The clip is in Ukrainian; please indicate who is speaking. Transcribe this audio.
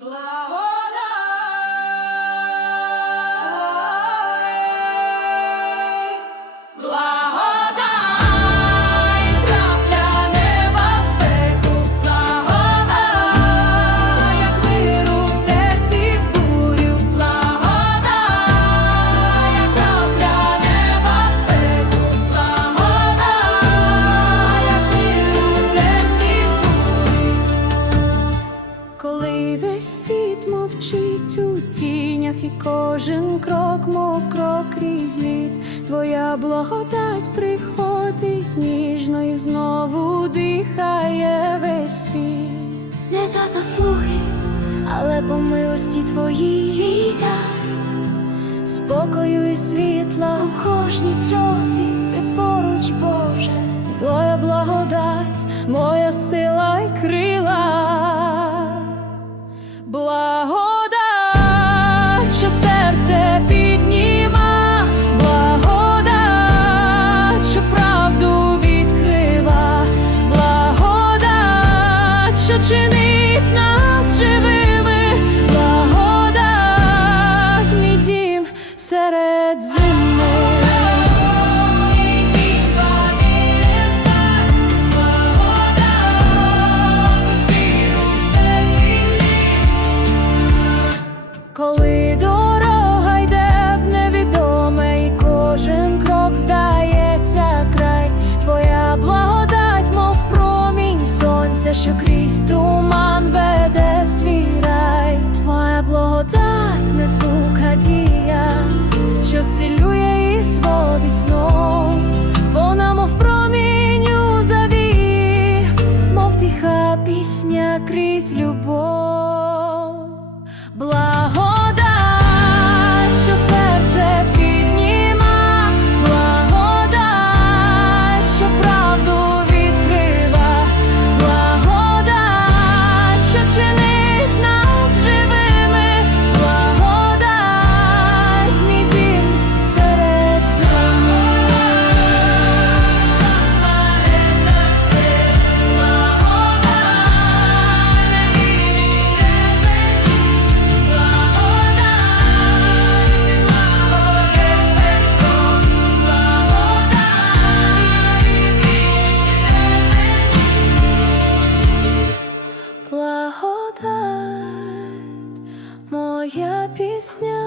Speaker 1: Blood. Весь світ мовчить у тінях, і кожен крок, мов крок крізь лід, твоя благодать приходить ніжно і знову дихає весь світ. Не за заслуги, але по милості твоїй твій дар спокою і світла у кожній сльозі, ти поруч, Боже, твоя благодать, моя сила й крила. Благодать, що серце підніма, благодать, що правду відкрива, благодать, що чинить нас живими, благодать, мій дім серед зими. Коли дорога йде в невідоме, і кожен крок здається край, твоя благодать, мов промінь сонця, що крізь туман веде в свій рай, твоя благодать, не звук, а дія, що силює і сводить знов, вона, мов промінь у завії, мов тиха пісня крізь любов. Моя пісня